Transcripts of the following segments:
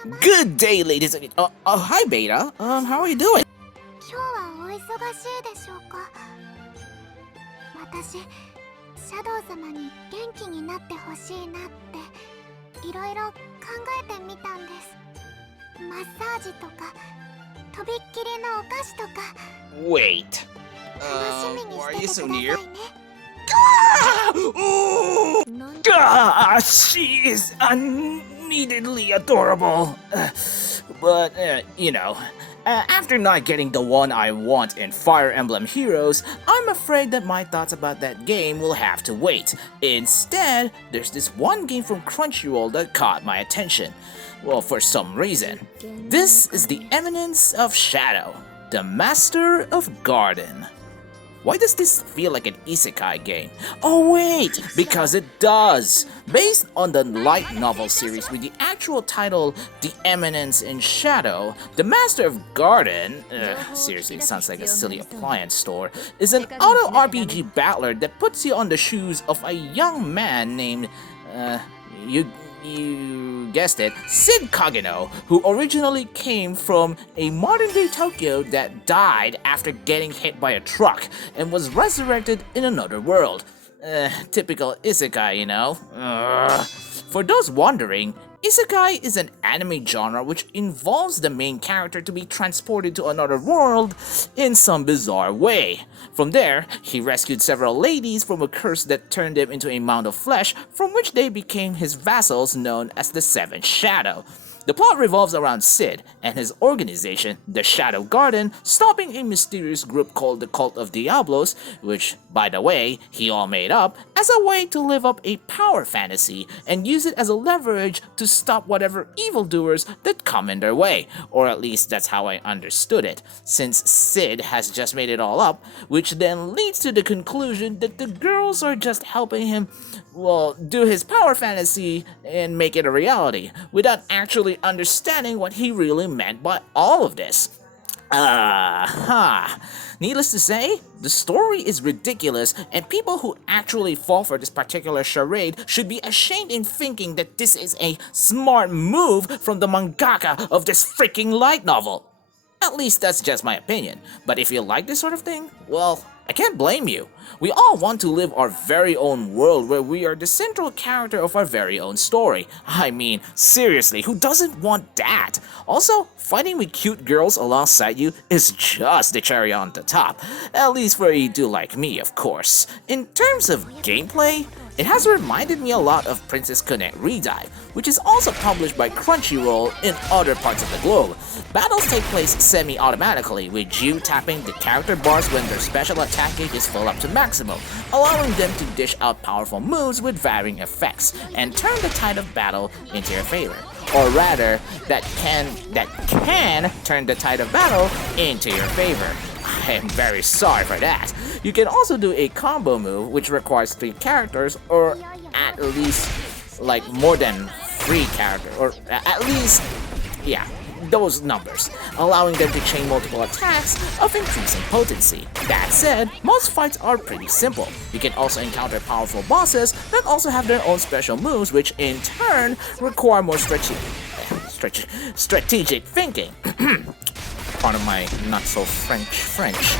Good day, ladies and hi, Beta. How are you doing? 今日はお忙しいでしょうか。私、シャドウ様に元気になってほしいなっていろいろ考えてみたんです。マッサージとか、とびっきりのお菓子とか。Wait. 楽しみに Why are し you て so てくだ near? さいね。She is unneededly adorable. But, after not getting the one I want in Fire Emblem Heroes, I'm afraid that my thoughts about that game will have to wait. Instead, there's this one game from Crunchyroll that caught my attention. Well, for some reason. This is the Eminence of Shadow, the Master of Garden. Why does this feel like an Isekai game? Oh wait, because it does! Based on the light novel series with the actual title The Eminence in Shadow, the Master of Garden, seriously, it sounds like a silly appliance store, is an auto RPG battler that puts you on the shoes of a young man named, you guessed it, Sid Kageno, who originally came from a modern-day Tokyo that died after getting hit by a truck and was resurrected in another world. Typical Isekai, you know. For those wondering, Isekai is an anime genre which involves the main character to be transported to another world in some bizarre way. From there, he rescued several ladies from a curse that turned them into a mound of flesh, from which they became his vassals known as the Seven Shadow. The plot revolves around Sid and his organization, the Shadow Garden, stopping a mysterious group called the Cult of Diablos, which, by the way, he all made up, as a way to live up a power fantasy and use it as a leverage to stop whatever evildoers that come in their way. Or at least that's how I understood it, since Sid has just made it all up, which then leads to the conclusion that the girls are just helping him, do his power fantasy and make it a reality, without actually understanding what he really meant by all of this. Needless to say, the story is ridiculous, and people who actually fall for this particular charade should be ashamed in thinking that this is a smart move from the mangaka of this freaking light novel. At least that's just my opinion, but if you like this sort of thing, well, I can't blame you. We all want to live our very own world where we are the central character of our very own story. I mean, seriously, who doesn't want that? Also, fighting with cute girls alongside you is just the cherry on the top. At least for a dude like me, of course. In terms of gameplay, it has reminded me a lot of Princess Connect Redive, which is also published by Crunchyroll in other parts of the globe. Battles take place semi-automatically, with you tapping the character bars when their special attack gauge is full up to maximum, allowing them to dish out powerful moves with varying effects, and turn the tide of battle into your favor. Or rather, that can turn the tide of battle into your favor. I am very sorry for that. You can also do a combo move which requires 3 characters, or at least more than 3 characters, or at least, those numbers, allowing them to chain multiple attacks of increasing potency. That said, most fights are pretty simple. You can also encounter powerful bosses that also have their own special moves, which in turn require more strategic thinking. Pardon my not so French.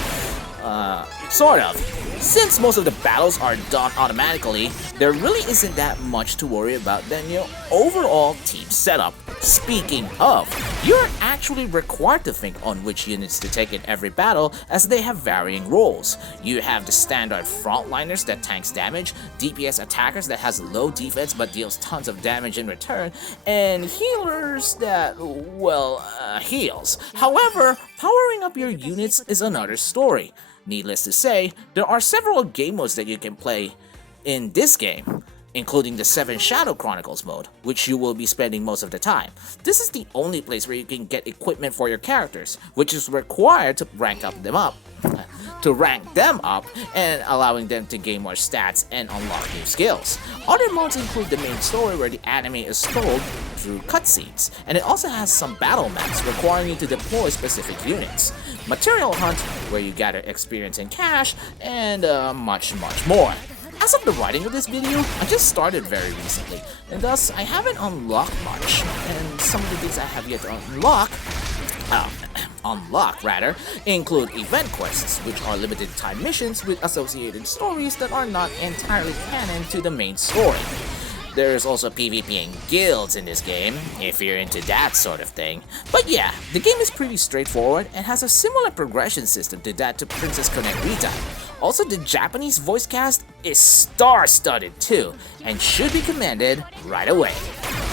Sort of. Since most of the battles are done automatically, there really isn't that much to worry about than your overall team setup. Speaking of, you're actually required to think on which units to take in every battle, as they have varying roles. You have the standard frontliners that tanks damage, DPS attackers that has low defense but deals tons of damage in return, and healers that, heals. However, powering up your units is another story. Needless to say, there are several game modes that you can play in this game, including the 7 Shadow Chronicles mode, which you will be spending most of the time. This is the only place where you can get equipment for your characters, which is required to rank them up, and allowing them to gain more stats and unlock new skills. Other modes include the main story where the anime is told through cutscenes, and it also has some battle maps requiring you to deploy specific units, material hunt where you gather experience and cash, and much more. As As of the writing of this video, I just started very recently, and thus I haven't unlocked much, and some of the things I have yet to unlock rather, include event quests, which are limited time missions with associated stories that are not entirely canon to the main story. There's also PvP and guilds in this game, if you're into that sort of thing. But yeah, the game is pretty straightforward and has a similar progression system to that to Princess Connect Retime. Also, the Japanese voice cast is star-studded too, and should be commended right away.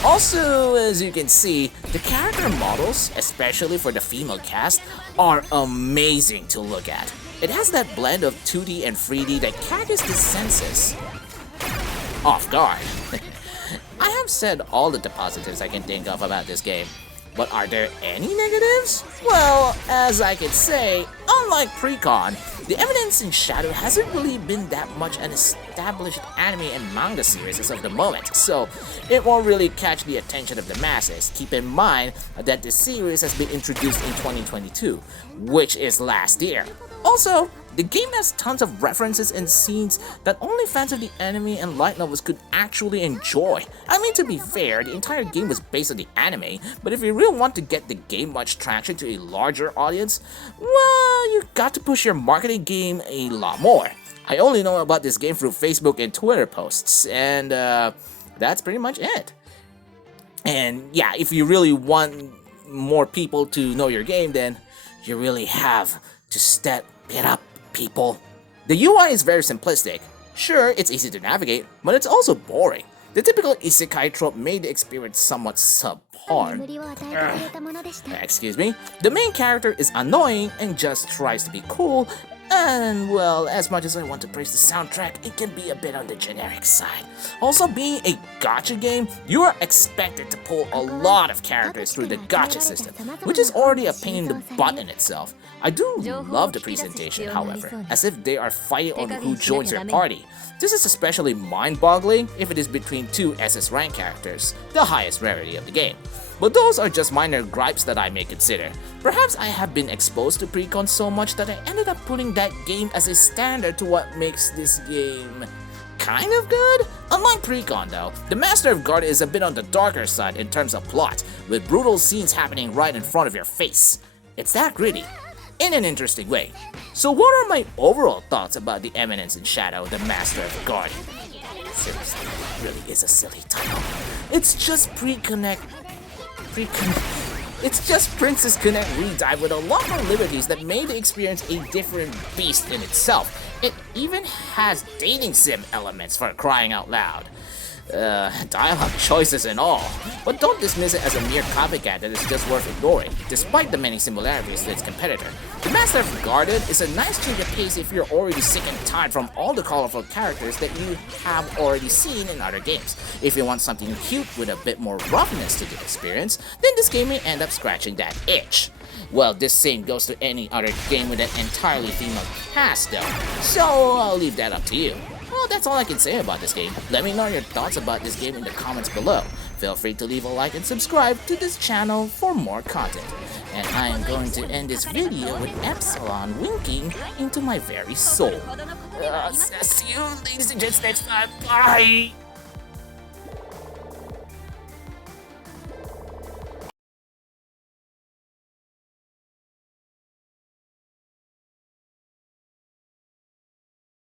Also, as you can see, the character models, especially for the female cast, are amazing to look at. It has that blend of 2D and 3D that catches the senses off guard. I have said all the positives I can think of about this game, but are there any negatives? Well, as I could say, unlike Precon, the Eminence in Shadow hasn't really been that much an established anime and manga series as of the moment, so it won't really catch the attention of the masses. Keep in mind that the series has been introduced in 2022, which is last year. Also, the game has tons of references and scenes that only fans of the anime and light novels could actually enjoy. I mean, to be fair, the entire game was based on the anime, but if you really want to get the game much traction to a larger audience, well, you got to push your marketing game a lot more. I only know about this game through Facebook and Twitter posts, and that's pretty much it. And yeah, if you really want more people to know your game, then you really have to step it up, people. The UI is very simplistic. Sure, it's easy to navigate, but it's also boring. The typical Isekai trope made the experience somewhat subpar. Excuse me. The main character is annoying and just tries to be cool, and well, as much as I want to praise the soundtrack, it can be a bit on the generic side. Also, being a gacha game, you are expected to pull a lot of characters through the gacha system, which is already a pain in the butt in itself. I do love the presentation, however, as if they are fighting on who joins their party. This is especially mind-boggling if it is between two SS rank characters, the highest rarity of the game. But those are just minor gripes that I may consider. Perhaps I have been exposed to Precon so much that I ended up putting that game as a standard to what makes this game kind of good? Unlike Precon though, the Master of Guard is a bit on the darker side in terms of plot, with brutal scenes happening right in front of your face. It's that gritty, in an interesting way. So what are my overall thoughts about the Eminence in Shadow, the Master of Guard? Seriously, it really is a silly title. It's just It's just Princess Connect Redive with a lot more liberties that made the experience a different beast in itself. It even has dating sim elements, for crying out loud. Dialogue choices and all. But don't dismiss it as a mere copycat that is just worth ignoring, despite the many similarities to its competitor. The Master of Guarded is a nice change of pace if you're already sick and tired from all the colorful characters that you have already seen in other games. If you want something cute with a bit more roughness to the experience, then this game may end up scratching that itch. Well, this same goes to any other game with an entirely female cast though, so I'll leave that up to you. Well, that's all I can say about this game. Let me know your thoughts about this game in the comments below. Feel free to leave a like and subscribe to this channel for more content. And I am going to end this video with Epsilon winking into my very soul. See you ladies and gents next time. Bye!